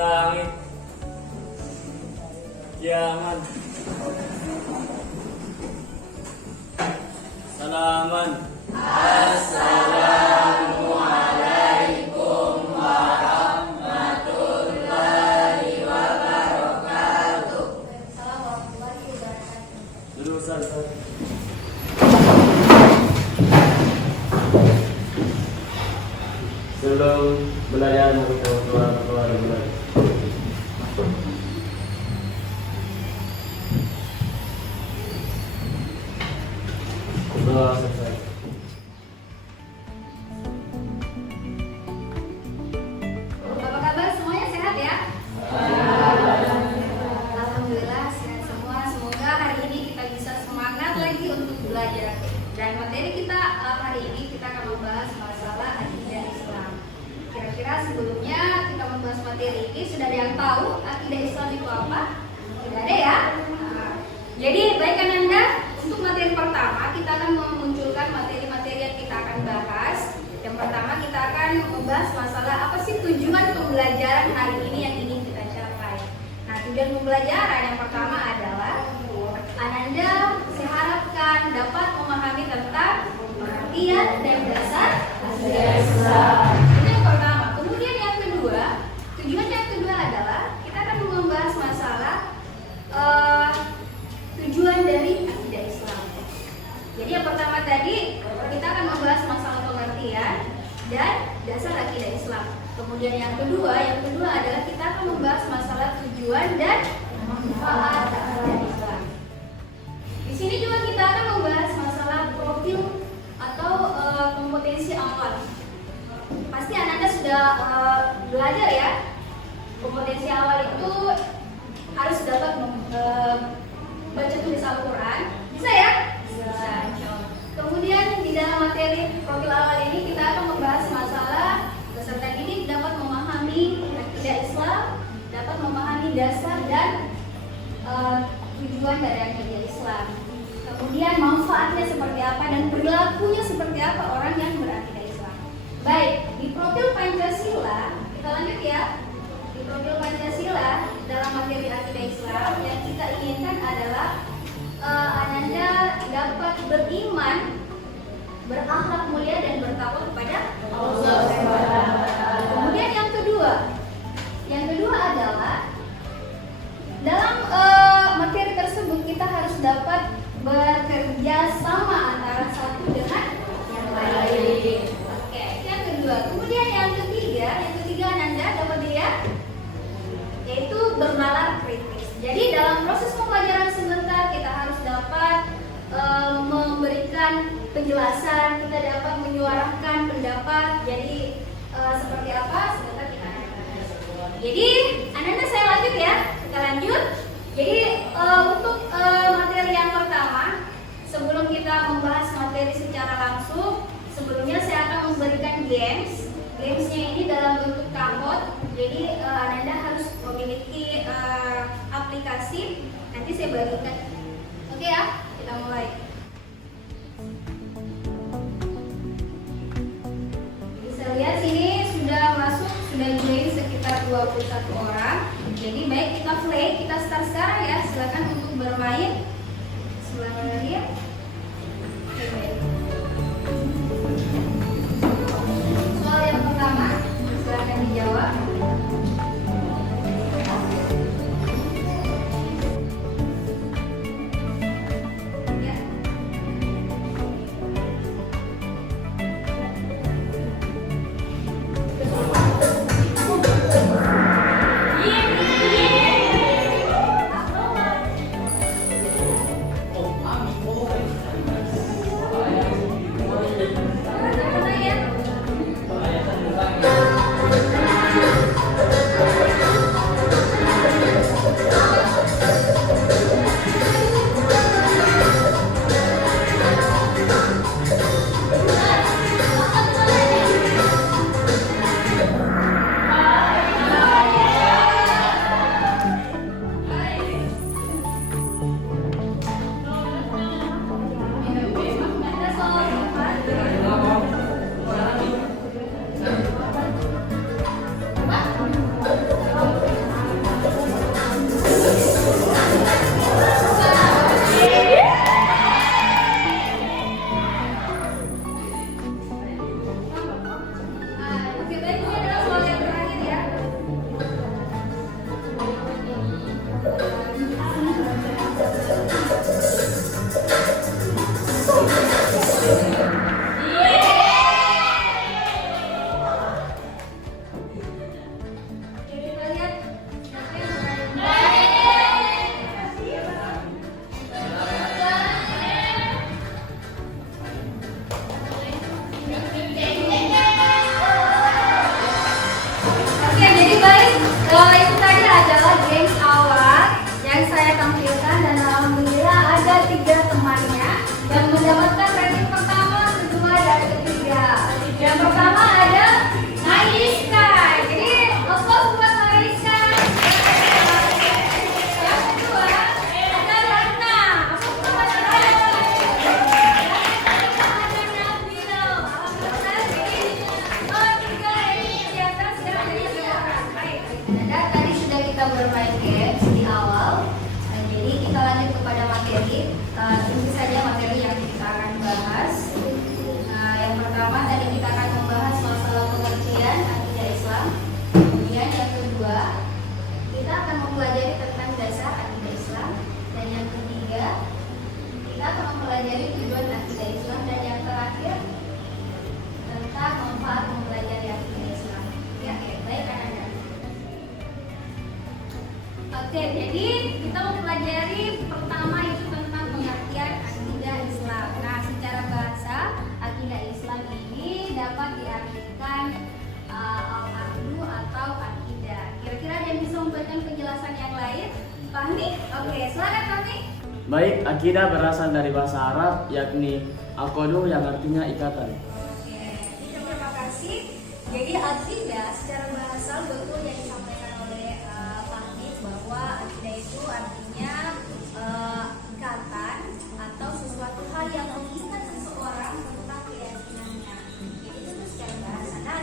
Langit Yaman Salaman. Assalamualaikum warahmatullahi wabarakatuh. Duduk Ustaz. Sebelum belajar warahmatullahi wabarakatuh. Selesai. Apa kabar semuanya, sehat ya? Alhamdulillah sehat semua. Semoga hari ini kita bisa semangat lagi untuk belajar. Dan materi kita hari ini kita akan membahas masalah akidah Islam. Kira-kira sebelumnya kita membahas materi ini sudah ada yang tahu akidah Islam itu apa? Tidak ada ya? Jadi baik Anda, untuk materi pertama kita akan memunculkan materi-materi yang kita akan bahas. Yang pertama kita akan membahas masalah apa sih tujuan pembelajaran hari ini yang ingin kita capai. Nah, tujuan pembelajaran yang pertama adalah Ananda saya harapkan dapat memahami tentang pengertian dan dasar akidah Islam. Itu yang pertama. Kemudian yang kedua, tujuan yang kedua adalah kita akan membahas masalah tujuan dari akidah Islam. Jadi yang pertama tadi kita akan membahas masalah pengertian dan dasar akidah Islam. Kemudian yang kedua adalah kita akan membahas masalah tujuan dan manfaat akidah Islam. Di sini juga kita akan membahas masalah profil atau kompetensi awal. Pasti Anda sudah belajar ya. Kompetensi awal itu harus dapat baca tulis Al-Quran. Bisa ya? Bisa. Kemudian di dalam materi profil awal ini kita akan membahas masalah peserta didik dapat memahami akidah Islam, dapat memahami dasar dan tujuan dari akidah Islam. Kemudian manfaatnya seperti apa dan perilakunya seperti apa orang yang berakidah Islam. Baik, di profil Pancasila kita lanjut ya. Di profil Pancasila dalam materi akidah Islam yang kita inginkan adalah Ananda dapat beriman, berakhlak mulia dan bertakwa kepada Allah. Kemudian yang kedua adalah dalam materi tersebut kita harus dapat bekerja sama antara satu dengan yang lain. Oke, yang kedua. Kemudian yang ketiga Ananda dapat dilihat yaitu bernalar kritis. Jadi dalam proses pembelajaran sebentar kita harus dapat memberikan penjelasan, kita dapat menyuarakan pendapat. Jadi seperti apa sebentar kita akan bahas. Jadi Ananda saya lanjut ya, kita lanjut. Jadi untuk materi yang pertama, sebelum kita membahas materi secara langsung, sebelumnya saya akan memberikan games. Gamesnya ini dalam bentuk kartu. Jadi Ananda harus memiliki aplikasi. Nanti saya bagikan. Oke ya, kita mulai. Bisa lihat sini sudah masuk, sudah join sekitar 21 orang. Jadi baik kita play, kita start sekarang ya. Silakan untuk bermain. Silakan lihat. Oke, baik. Soal yang pertama, silakan dijawab. Itu tadi adalah games awal yang saya tampilkan dan alhamdulillah ada 3 temannya yang mendapatkan ranking pertama, kedua, dan ketiga. Yang pertama ada Naiska. Jadi applause buat Naiska. Yang kedua ada Ratna. Applause buat Ratna. Ada Nabila. Alhamdulillah. Tiga ini di atas yang ada orang. Baik. Dan tadi sudah kita bermain games di awal. Nah, jadi kita lanjut kepada materi. Tentu saja materi yang kita akan bahas. Yang pertama tadi kita akan membahas masalah pengertian akidah Islam. Kemudian yang kedua kita akan mempelajari tentang dasar akidah Islam. Dan yang ketiga kita akan mempelajari tujuan akidah Islam. Dan yang terakhir tentang manfaat mempelajari akidah Islam. Ya, baik Anda. Oke, jadi kita mempelajari pertama itu tentang pengertian akidah Islam. Nah, secara bahasa akidah Islam ini dapat diartikan al-aqdu atau akidah. Kira-kira ada yang bisa memberikan penjelasan yang lain? Fahmi? Oke, silakan Fahmi. Baik, akidah berasal dari bahasa Arab yakni aqdu yang artinya ikatan. Oke, terima kasih. Jadi akidah secara bahasa betul yang disampaikan oleh Fahmi bahwa akidah itu artinya ikatan atau sesuatu hal yang mengikat seseorang tentang keyakinannya. Jadi itu secara bahasa. Nah,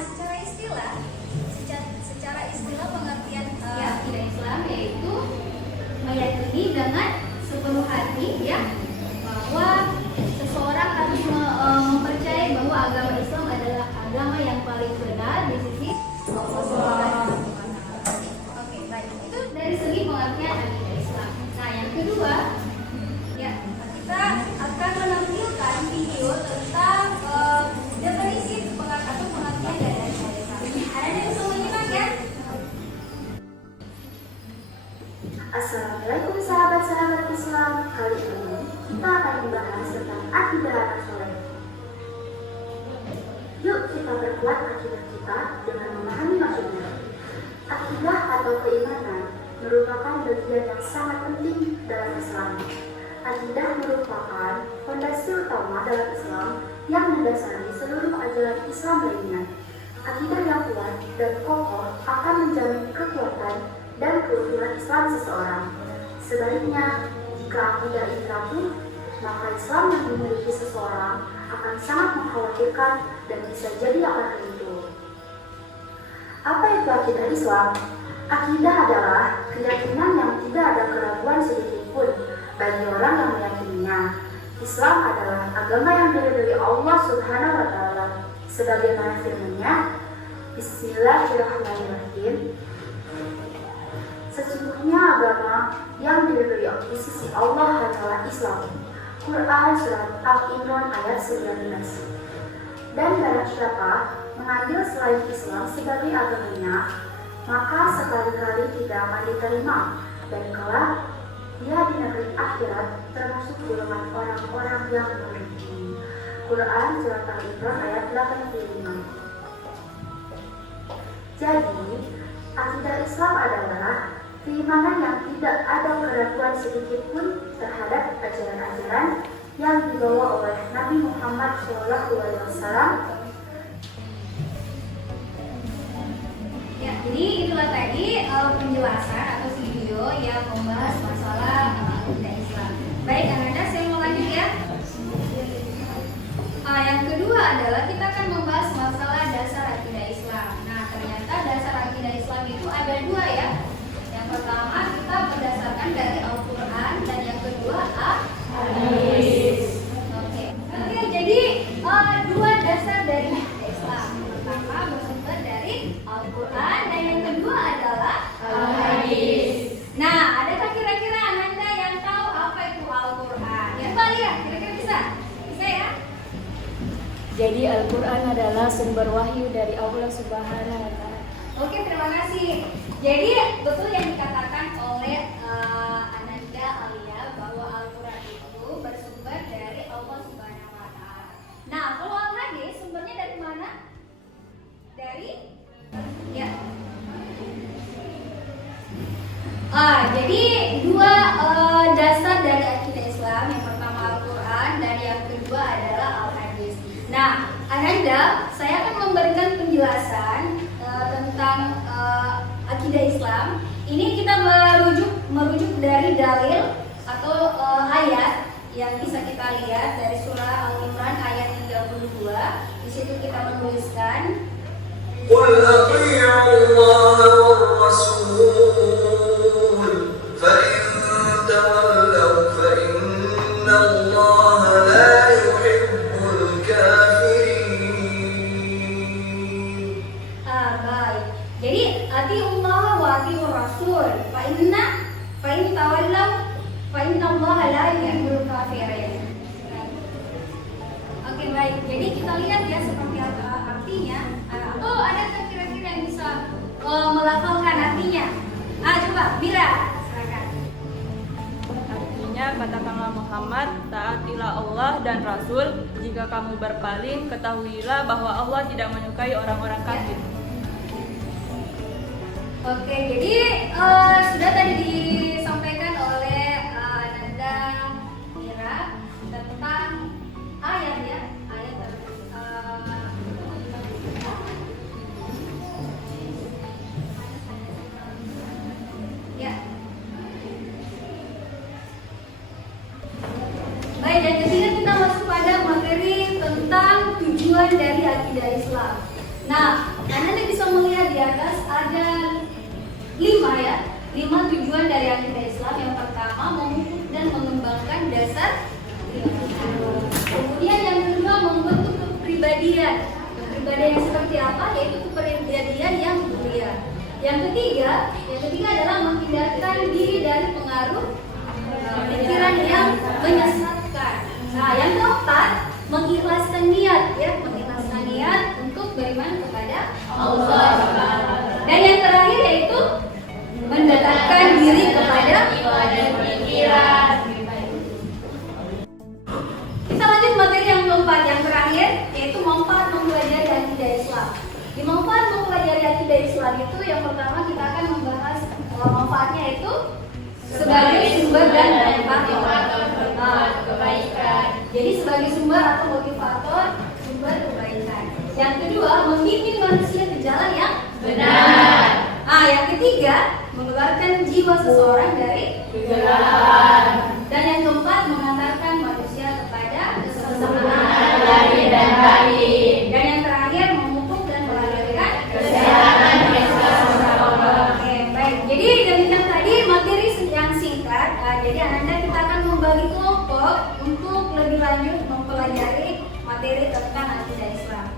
secara istilah pengertian akidah Islam yaitu meyakini dengan sepenuh hati ya bahwa seseorang harus mempercayai bahwa agama Islam adalah agama yang paling benar di sisi Allah Subhanahu wa Ta'ala. Oke, baik. Itu dari segi pengertian akidah Islam. Nah, yang kedua, ya kita akan menampilkan video tentang definisi atau pengertian dari akidah Islam. Ada yang bisa menyimak ya? Assalamualaikum sahabat-sahabat Islam. Kali ini kita akan membahas tentang akidah anak soleh. Yuk kita perkuat akidah kita dengan memahami maksudnya. Akidah atau keimanan merupakan bagian yang sangat penting dalam Islam. Akidah merupakan fondasi utama dalam Islam yang mendasari seluruh ajaran Islam lainnya. Akidah yang kuat dan kokoh akan menjamin kekuatan dan keutuhan Islam seseorang. Sebaliknya, jika akidah ini rapuh, maka Islam yang dimiliki seseorang akan sangat mengkhawatirkan dan bisa jadi akan runtuh. Apa itu akidah Islam? Akidah adalah keyakinan yang tidak ada keraguan sedikit pun bagi orang yang meyakininya. Islam adalah agama yang diridhoi Allah Subhanahu wa Ta'ala, sebagaimana firman-Nya, Bismillahirrahmanirrahim. Sesungguhnya agama yang diridhoi di sisi Allah adalah Islam. Quran Surat Al-Imran ayat 19. Dan barang siapa mengambil selain Islam sebagai agamanya, maka sekali-kali tidak akan diterima, dan kelak dia di negeri akhirat termasuk golongan orang-orang yang merugi. Quran Surat Al-Imran ayat 85. Jadi, akidah Islam adalah keimanan yang tidak ada keraguan sedikit pun terhadap ajaran-ajaran yang dibawa oleh Nabi Muhammad SAW. Ya, jadi itulah tadi penjelasan atau video yang membahas masalah akidah Islam. Baik, Ananda, saya mau lanjut ya. Yang kedua adalah kita akan membahas masalah dasar akidah Islam. Nah, ternyata dasar akidah Islam itu ada 2 ya. Yang pertama kita berdasarkan dari Al-Quran dan yang kedua hadis. Oke, jadi 2 dasar dari Islam. Pertama bersumber dari Al-Quran dan yang kedua adalah hadis. Nah, adakah kira-kira Ananda yang tahu apa itu Al-Quran? Ya, Mbak lihat, kira-kira bisa? Bisa ya? Jadi Al-Quran adalah sumber wahyu dari Allah Subhanahu wa Ta'ala. Oke, terima kasih. Jadi betul yang dikatakan oleh Ananda Alia bahwa Al-Quran itu bersumber dari Allah Subhanahu wa Ta'ala. Nah, kalau Al-Hadis sumbernya dari mana? Dari ya. Jadi dua dasar dari akidah Islam, yang pertama Al-Quran dan yang kedua adalah Al-Hadis. Nah, Ananda, saya akan memberikan penjelasan tentang akidah Islam. Ini kita merujuk dari dalil atau ayat yang bisa kita lihat dari surah Al-Imran ayat 32. Di situ kita menuliskan قل أطيعوا الله والرسول فإن تولوا فإن الله لا يحب الكافرين. baik. Jadi atiullah wa atiur rasul. Fa in tawallaw fa innallaha la yuhibbul kafirin. Oke, baik. Jadi kita lihat ya seperti apa artinya. Atau ada kira-kira yang bisa melafalkan artinya? Coba Mira, silakan. Artinya, katakanlah Muhammad, taatilah Allah dan Rasul. Jika kamu berpaling, ketahuilah bahwa Allah tidak menyukai orang-orang kafir. Oke, jadi sudah tadi disampaikan oleh Ananda, Mira tentang ayat ya, ya. Baik, dan ketiga kita masuk pada materi tentang tujuan dari akidah Islam. Nah, Anda bisa melihat di atas ada 5 tujuan dari akidah Islam. Yang pertama, memupuk dan mengembangkan dasar keyakinan. Kemudian yang kedua, membentuk kepribadian. Kepribadian yang seperti apa? Yaitu kepribadian yang mulia. Yang ketiga adalah menghindarkan diri dari pengaruh pikiran yang menyesatkan. Nah, yang keempat, mengikhlaskan niat untuk beriman kepada Allah. Dan yang terakhir yaitu mendekatkan diri kepada pikiran. Kita lanjut materi yang keempat, yang terakhir yaitu manfaat mempelajari akidah Islam. Di manfaat mempelajari akidah Islam itu yang pertama kita akan membahas manfaatnya itu sebagai sumber dan motivator kebaikan. Jadi sebagai sumber atau motivator sumber kebaikan. Yang kedua, membimbing manusia ke jalan yang benar. Yang ketiga, mengeluarkan jiwa seseorang dari kegelapan. Dan yang keempat, mengantarkan manusia kepada keselamatan lahir dan batin. Dan yang terakhir, memupuk dan melahirkan kesehatan bersama. Oke, baik. Jadi demikian tadi materi yang singkat. Jadi Ananda kita akan membagi kelompok untuk lebih lanjut mempelajari materi tentang akidah Islam.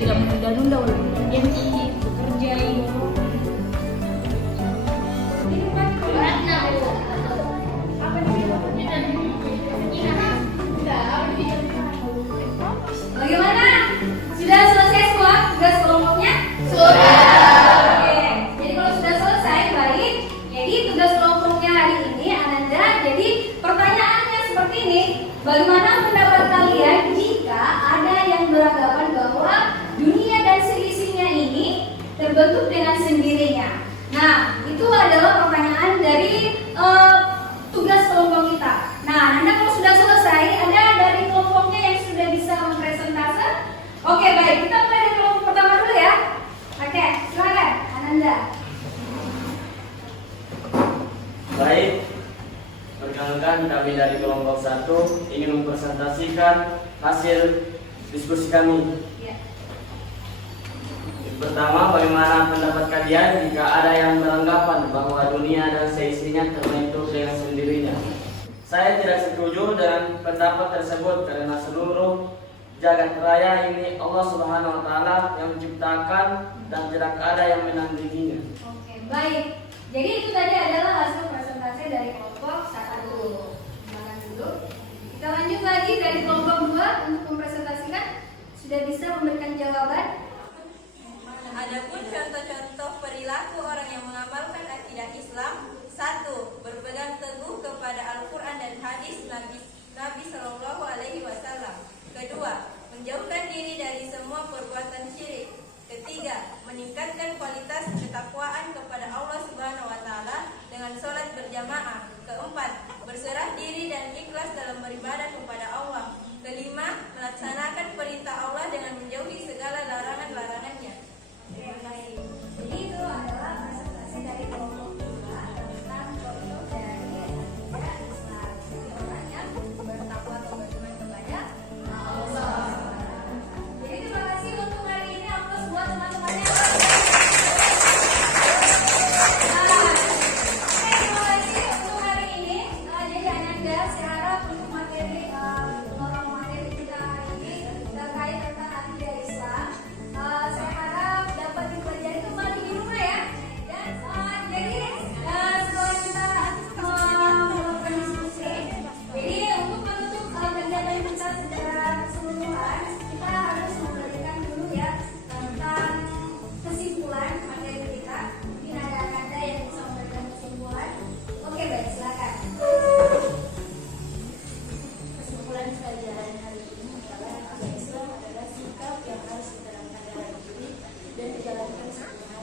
Tidak menunda-nunda yang dikerjain. Bagaimana? Sudah selesai semua tugas kelompoknya? Sudah. Oke. Jadi kalau sudah selesai, baik. Jadi tugas kelompoknya hari ini Ananda. Jadi pertanyaannya seperti ini. Bagaimana pendapat kalian jika ada yang beranggapan bahwa dunia dan seisinya ini terbentuk dengan sendirinya? Nah, itu adalah pertanyaan dari tugas kelompok kita. Nah, Ananda kalau sudah selesai, ada dari kelompoknya yang sudah bisa mempresentase? Oke, baik. Kita mulai dari kelompok pertama dulu ya. Oke, silakan Ananda. Baik, perkenalkan kami dari kelompok 1 ingin mempresentasikan hasil diskusi kami. Ya. Pertama, bagaimana pendapat kalian jika ada yang beranggapan bahwa dunia dan seisinya terbentuk dengan sendirinya? Saya tidak setuju dengan pendapat tersebut karena seluruh jagat raya ini Allah Subhanahu wa taala yang menciptakan dan tidak ada yang menandinginya. Oke, baik. Jadi itu tadi adalah hasil presentasi dari kelompok 1. Makan dulu. Kita lanjut lagi dari kelompok 2 untuk mempresentasikan. Sudah bisa memberikan jawaban? Adapun contoh-contoh perilaku orang yang mengamalkan akidah Islam: 1. Berpegang teguh kepada Al-Quran dan hadis Nabi Shallallahu Alaihi Wasallam. 2. Menjauhkan diri dari semua perbuatan syirik. 3. Meningkatkan kualitas ketakwaan kepada Allah Subhanahu Wa Taala dengan sholat berjamaah. 4. Berserah diri dan ikhlas dalam beribadah kepada Allah. 5. Melaksanakan perintah Allah dengan menjauhi segala larangan-larangannya. Terima kasih. Jadi itu adalah presentasi dari kelompok 2 tentang contoh dari akidah Islam. Jadi orang yang bertakwa atau beriman kepada Allah. Jadi terima kasih untuk hari ini. Aplaus buat teman-temannya. Terima kasih untuk hari ini. Jadi Ananda, saya harap untuk materi kita hari ini terkait tentang akidah Islam, saya harap dapat dipelajari kembali di rumah ya. Dan jadi setelah kita melakukan diskusi, jadi untuk menutup kegiatan kita secara keseluruhan, kita harus memberikan dulu ya tentang kesimpulan materi kita. Mungkin ada yang bisa memberikan kesimpulan. Oke, baik, silakan. Kesimpulan pelajaran hari ini adalah akidah Islam adalah sikap yang harus ditanamkan dalam diri dan dijalankan sepenuhnya.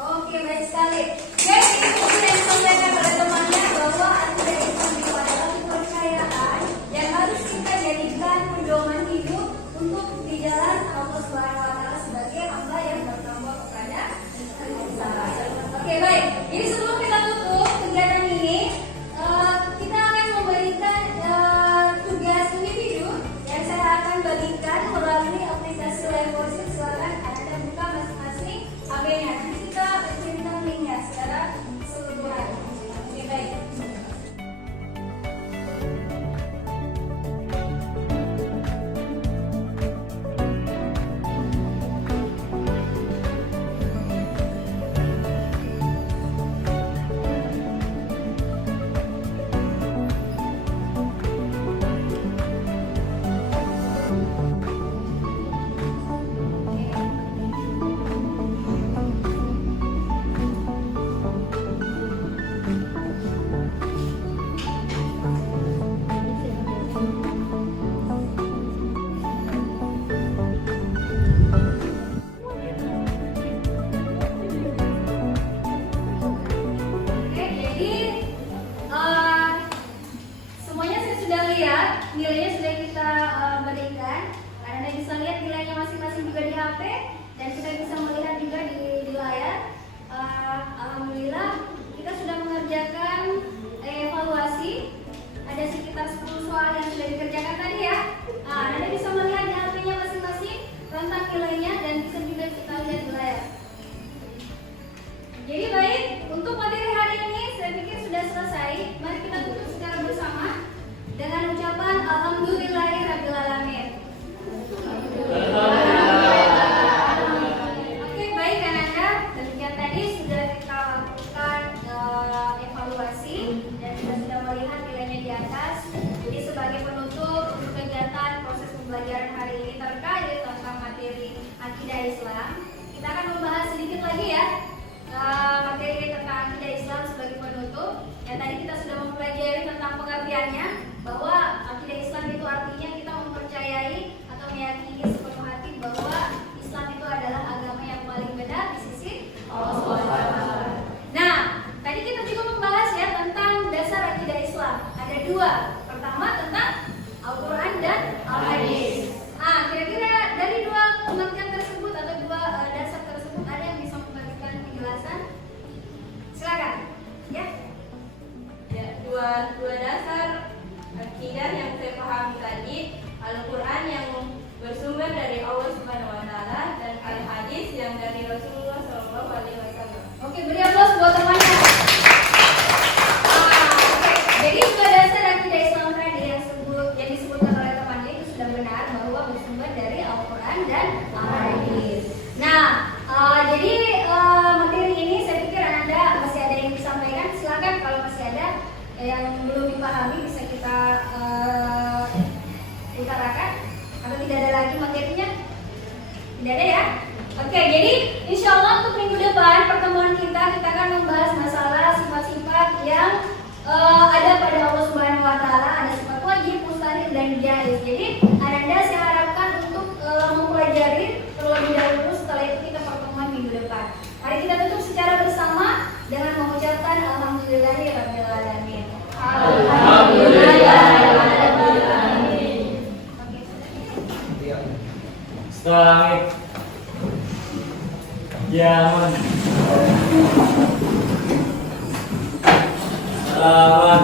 Oke, baik sekali. Jadi itu sudah disampaikan oleh temannya bahwa akidah Islam itu adalah kepercayaan yang harus kita jadikan pedoman hidup untuk di jalan Allah Subhanahu Wa Taala sebagai hamba yang bertakwa kepada Allah. Oke, baik. Jadi sebelum kita tutup kegiatan ini, kita akan memberikan tugas individu yang saya akan bagikan melalui aplikasi Levosin. Silakan Anda buka masing-masing HP-nya. Nanti kita cerita linknya secara keseluruhan. Oke, baik. Oke, jadi semuanya saya sudah lihat, nilainya sudah kita berikan. Anda bisa lihat nilainya masing-masing juga di HP dan kita bisa melihat juga di layar. Alhamdulillah kita sudah mengerjakan evaluasi. Ada sekitar 10 soal yang sudah dikerjakan tadi ya. Anda bisa melihat di HP-nya masing-masing tentang nilainya dan bisa juga kita lihat di layar. Jadi baik, untuk materi hari ini saya pikir sudah selesai. Mari kita tutup secara bersama dengan ucapan Alhamdulillahirabbil alamin. Oke, baik Ananda. Demikian tadi sudah kita lakukan evaluasi dan kita sudah melihat nilainya di atas. Jadi sebagai penutup untuk kegiatan proses pembelajaran hari ini terkait tentang materi akidah Islam, kita akan membahas sedikit lagi ya materi tentang akidah Islam sebagai penutup. Ya, tadi kita sudah mempelajari tentang pengertiannya, bahwa akidah Islam itu artinya kita mempercayai atau meyakini sepenuh hati bahwa Islam itu adalah agama yang paling benar di sisi Allah SWT. Nah, tadi kita juga membahas ya tentang dasar akidah Islam. Ada 2. Pertama tentang Al-Quran dan Al-Hadis. Kira-kira dari 2 pengertian tersebut atau 2 dasar tersebut ada yang bisa memberikan penjelasan? Silakan. Ya. Ya, dua dasar akidah yang saya pahami tadi: Al-Quran yang bersumber dari Allah Subhanahu Wa Taala dan Al-Hadis yang dari Rasulullah Shallallahu Alaihi Wasallam. Oke, beri aplaus buat temannya. Oke, jadi 2 dasar akidah Islam Oke, jadi insya Allah untuk minggu depan pertemuan kita akan membahas masalah sifat-sifat yang ada pada Allah Subhanahu Wa Taala, ada sifat wajib, mustahil dan jaiz. Jadi Ananda saya harapkan untuk mempelajari terlebih dahulu, setelah itu kita pertemuan minggu depan. Mari kita tutup secara bersama dengan mengucapkan Alhamdulillahirabbil alamin. Alhamdulillahirabbil alamin. Setelah langit Yaman Salaman